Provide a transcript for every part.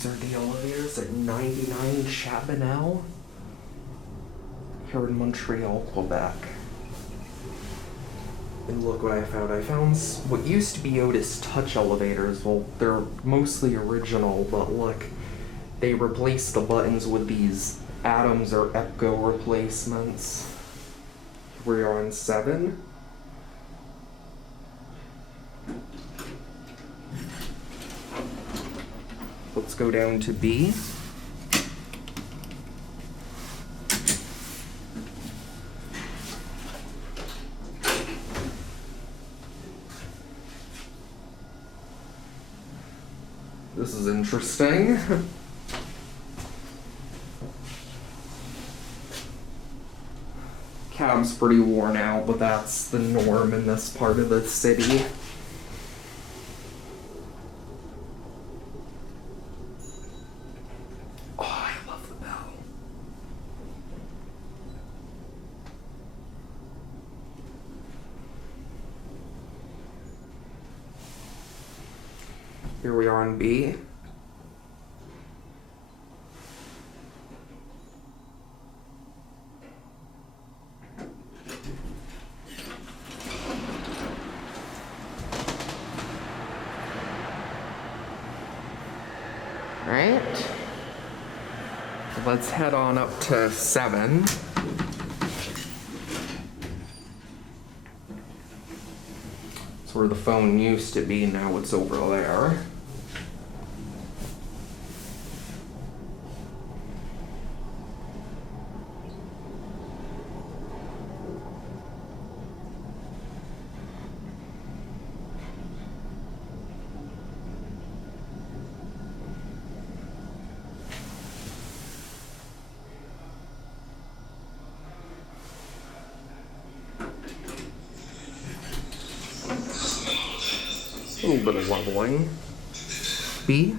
These are the elevators at 99 Chabanel here in Montreal, Quebec. And look what I found. I found what used to be Otis Touch elevators. Well, they're mostly original, but look, they replaced the buttons with these Atoms or Epco replacements. We're on 7. Let's go down to B. This is interesting. Cab's pretty worn out, but that's the norm in this part of the city. Oh, I love the bell. Here we are on B. Right. Let's head on up to 7. It's where the phone used to be, now it's over there. A little bit of leveling. B?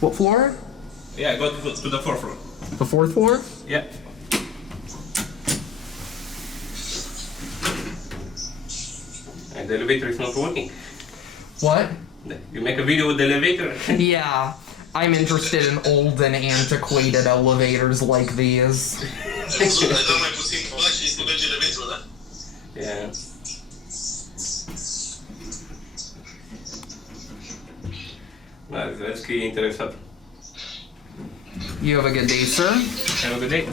What floor? Yeah, I got to the 4th floor. The 4th floor? Yeah. And the elevator is not working. What? You make a video with the elevator? Yeah, I'm interested in old and antiquated elevators like these. Yeah. That's key interesting. You have a good day, sir. Have a good day.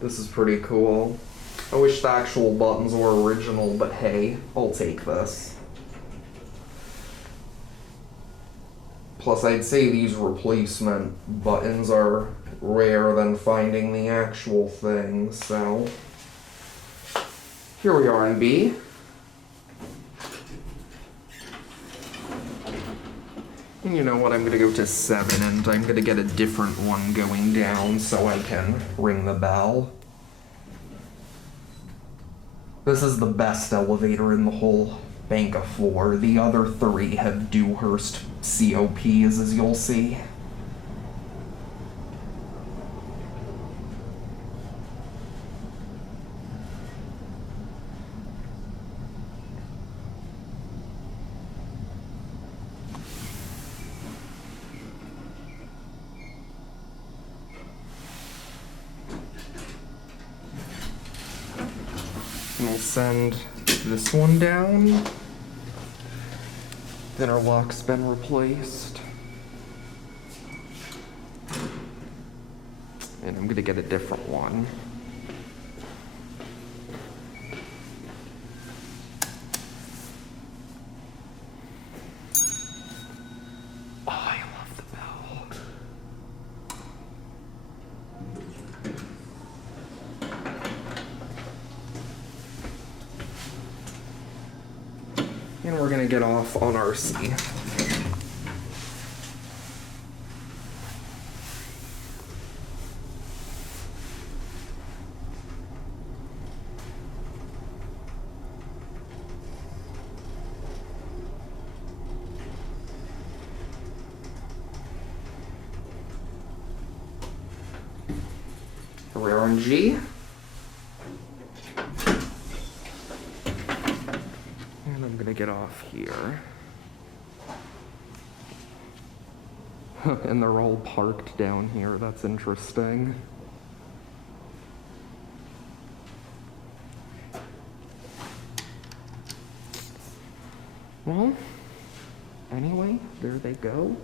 This is pretty cool. I wish the actual buttons were original, but hey, I'll take this. Plus, I'd say these replacement buttons are rarer than finding the actual thing, so... Here we are in B. And you know what, I'm gonna go to 7 and I'm gonna get a different one going down so I can ring the bell. This is the best elevator in the whole bank of 4. The other 3 have Dewhurst COPs, as you'll see. And we'll send this one down. Then our lock's been replaced. And I'm gonna get a different one. Oh, I love the bell. And we're gonna get off on RC. RNG. And I'm gonna get off here. And they're all parked down here. That's interesting. Well, anyway, there they go.